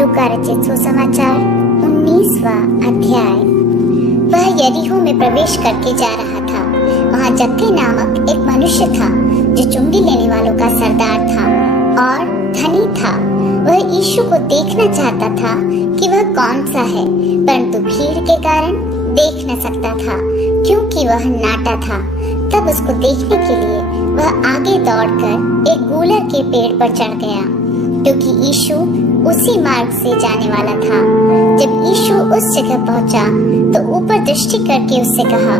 लूका रचित सुसमाचार 19वां अध्याय। वह यरीहो में प्रवेश करके जा रहा था। वहाँ जक्कई नामक एक मनुष्य था जो चुंगी लेने वालों का सरदार था और धनी था। वह यीशु को देखना चाहता था कि वह कौन सा है, परंतु भीड़ के कारण देख न सकता था क्योंकि वह नाटा था। तब उसको देखने के लिए वह आगे दौड़कर एक गूलर के पेड़ पर चढ़ गया क्योंकि यीशु उसी मार्ग से जाने वाला था। जब यीशु उस जगह पहुंचा तो ऊपर दृष्टि करके उससे कहा,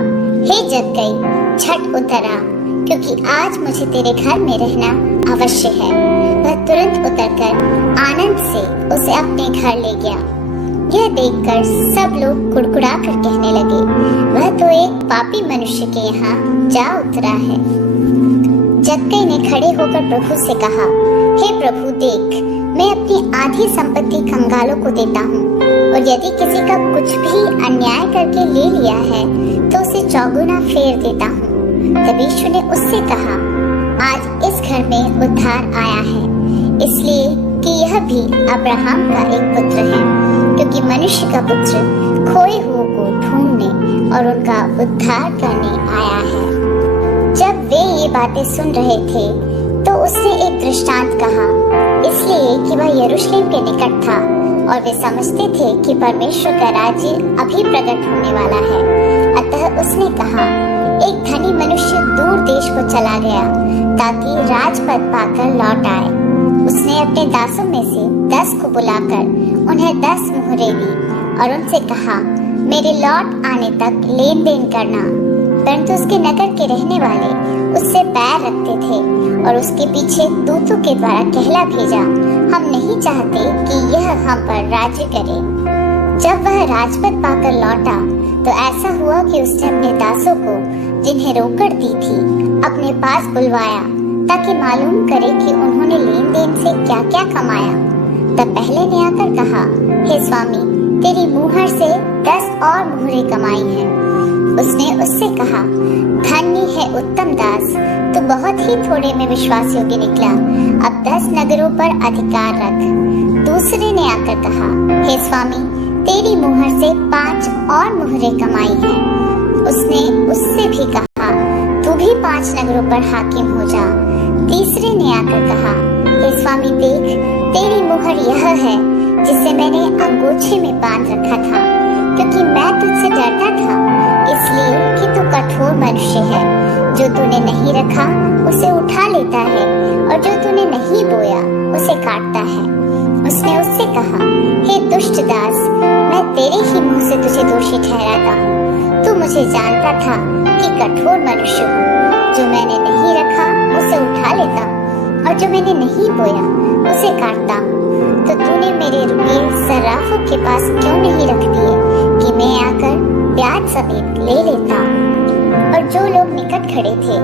हे जक्कई, झट उतर आ, क्योंकि आज मुझे तेरे घर में रहना अवश्य है। वह तुरंत उतरकर आनंद से उसे अपने घर ले गया। यह देखकर सब लोग कुड़कुड़ा कर कहने लगे, वह तो एक पापी मनुष्य के यहाँ जा उतरा है। जक्कई ने खड़े होकर प्रभु से कहा, हे प्रभु, देख, मैं अपनी आधी संपत्ति कंगालों को देता हूँ, और यदि किसी का कुछ भी अन्याय करके ले लिया है तो उसे चौगुना फेर देता हूँ। तब यीशु ने उससे कहा, आज इस घर में उद्धार आया है, इसलिए कि यह भी अब्राहम का एक पुत्र है, क्योंकि मनुष्य का पुत्र खोए हुओं को ढूंढने और उनका उद्धार करने आया है। जब वे ये बातें सुन रहे थे तो उसने एक दृष्टांत कहा, इसलिए कि वह यरूशलेम के निकट था और वे समझते थे कि परमेश्वर का राज्य अभी प्रकट होने वाला है। अतः उसने कहा, एक धनी मनुष्य दूर देश को चला गया ताकि राजपद पाकर लौट आए। उसने अपने दासों में से 10 को बुलाकर उन्हें 10 मुहरें दी और उनसे कहा, मेरे लौट आने तक लेन देन करना। परंतु उसके नगर के रहने वाले उससे बैर रखते थे और उसके पीछे दूतों के द्वारा कहला भेजा, हम नहीं चाहते कि यह हम पर राज्य करे। जब वह राजपद पाकर लौटा तो ऐसा हुआ कि उसने अपने दासों को, जिन्हें रोकड़ दी थी, अपने पास बुलवाया ताकि मालूम करे कि उन्होंने लेन देन से क्या क्या कमाया। तब पहले ने आकर कहा, हे स्वामी, तेरी मुहर से 10 और मुहरें कमाई हैं। उसने उससे कहा, धन्य है उत्तम दास, तू बहुत ही थोड़े में विश्वास योग्य निकला, अब 10 नगरों पर अधिकार रख। दूसरे ने आकर कहा, हे स्वामी, तेरी मुहर से 5 और मुहरें कमाई हैं। उसने उससे भी कहा, तू भी 5 नगरों पर हाकिम हो जा। तीसरे ने आकर कहा, हे स्वामी, देख, तेरी मुहर यह है जिसे मैंने अंगूछे में बांध रखा था, क्योंकि मैं तुझसे डरता था, इसलिए कि तू कठोर मनुष्य है। जो तूने नहीं रखा उसे उठा लेता है और जो तूने नहीं बोया उसे काटता है। उसने उससे कहा, हे दुष्ट दास, मैं तेरे ही मुंह से तुझे दोषी ठहराता हूँ। तू मुझे जानता था कि कठोर मनुष्य हूँ, जो मैंने नहीं रखा उसे उठा लेता और जो मैंने नहीं बोया उसे काटता हूँ। तो तूने मेरे रुपये सर्राफों के पास क्यों नहीं रख दिए कि मैं आकर ब्याज समेत ले लेता। और जो लोग निकट खड़े थे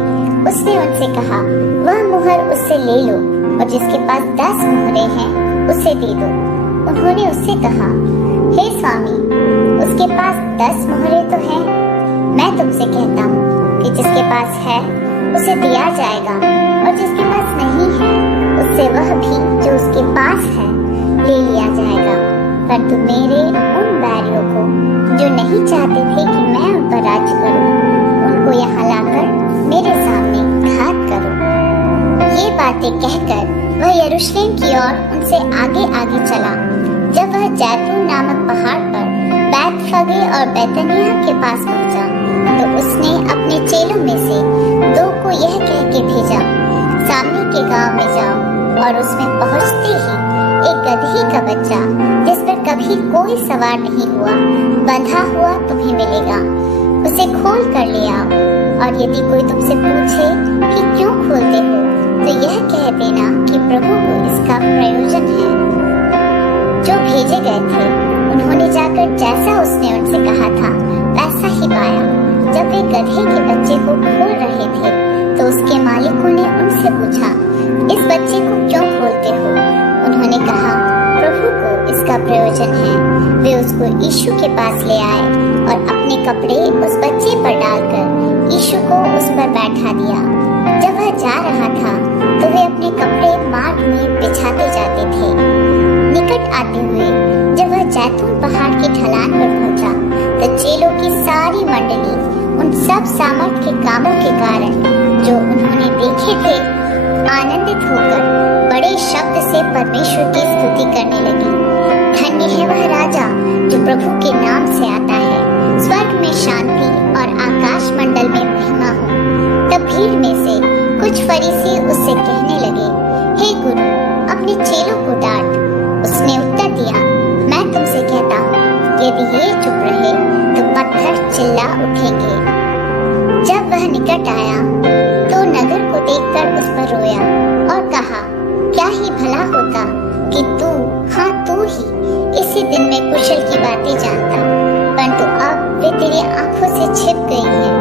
उसने उनसे कहा, वह मुहर उससे ले लो और जिसके पास 10 मुहरें हैं उसे दे दो। उन्होंने उससे कहा, हे स्वामी, उसके पास 10 मुहरें तो हैं। मैं तुमसे कहता हूँ कि जिसके पास है उसे दिया जाएगा और जिसके पास नहीं है उससे वह भी जो उसके पास है ले लिया जाएगा। परंतु मेरे उन बैरियों को जो नहीं चाहते थे कि मैं उन पर राज्य करूं, उनको यहाँ लाकर मेरे सामने घात करो। ये बातें कहकर वह यरूशलेम की ओर उनसे आगे आगे चला। जब वह जैतून नामक पहाड़ पर बैतफगे और बैतनिय्याह के पास पहुंचा तो उसने अपने चेलों में से 2 को यह कह के भेजा, सामने के गांव में जाओ और उसमें पहुंचते ही एक गदही का बच्चा, जिस पर कभी कोई सवार नहीं हुआ, बंधा हुआ तुम्हें मिलेगा। उसे खोल कर ले आओ, और यदि कोई तुमसे पूछे कि क्यों खोलते हो तो यह कह देना कि प्रभु को इसका प्रयोजन है। जो भेजे गए थे उन्होंने जाकर जैसा उसने उनसे कहा था वैसा ही पाया। जब वे गधे के बच्चे को खोल रहे थे तो उसके मालिकों ने उनसे पूछा, इस बच्चे को क्यों खोलते हो? उन्होंने कहा, प्रभु को इसका प्रयोजन है। वे उसको यीशु के पास ले आए और अपने कपड़े उस बच्चे पर डालकर यीशु को उस पर बैठा दिया। जब वह जा रहा था तो वे अपने कपड़े मार्ग में बिछाते जाते थे। निकट आते हुए जैतून पहाड़ की ढलान पर पहुंचा तो चेलों की सारी मंडली उन सब सामर्थ के कामों के कारण जो उन्होंने देखे थे आनंदित होकर बड़े शब्द से परमेश्वर की स्तुति करने लगी। धन्य है वह राजा जो प्रभु के नाम से आता है, स्वर्ग में शांति और आकाश मंडल में महिमा हो। तब भीड़ में से कुछ फरीसी उससे कहने लगे, हे गुरु, अपने चेलों को डांट। उसने उत्तर दिया, मैं तुमसे कहता हूँ, यदि ये चुप रहे तो पत्थर चिल्ला उठेंगे। जब वह निकट आया तो नगर को देखकर उस पर रोया और कहा, क्या ही भला होता कि तू, हाँ तू ही, इसी दिन में कुशल की बातें जानता, परंतु अब वे तेरी आंखों से छिप गई हैं,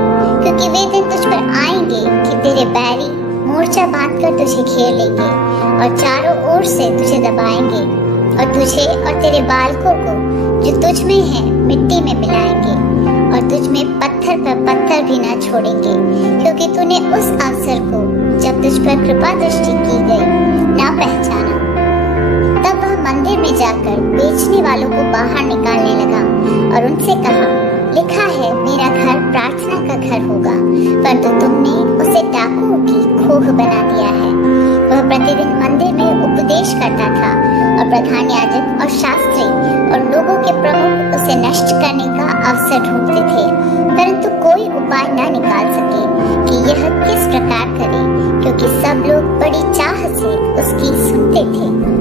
क्योंकि वे दिन तुझ पर आएंगे कि तेरे बैरी मोर्चा बांधकर तुझे घेर लेंगे और चारों ओर से तुझे दबाएंगे और तुझे और तेरे बालकों को जो तुझ में है मिट्टी में मिलाएंगे और तुझ में पत्थर पर पत्थर भी ना छोड़ेंगे, क्योंकि तूने उस अवसर को जब तुझ पर कृपा दृष्टि की गई ना पहचाना। तब वह मंदिर में जाकर बेचने वालों को बाहर निकालने लगा और उनसे कहा, लिखा है मेरा घर प्रार्थना का घर होगा, परंतु तुमने उसे डाकुओं की खोह बना दिया है। वह प्रतिदिन मंदिर में उपदेश करता था और प्रधान याजक और शास्त्री और लोगों के प्रमुख उसे नष्ट करने का अवसर ढूंढते थे, परंतु कोई उपाय न निकाल सके कि यह किस प्रकार करे, क्योंकि सब लोग बड़ी चाह से उसकी सुनते थे।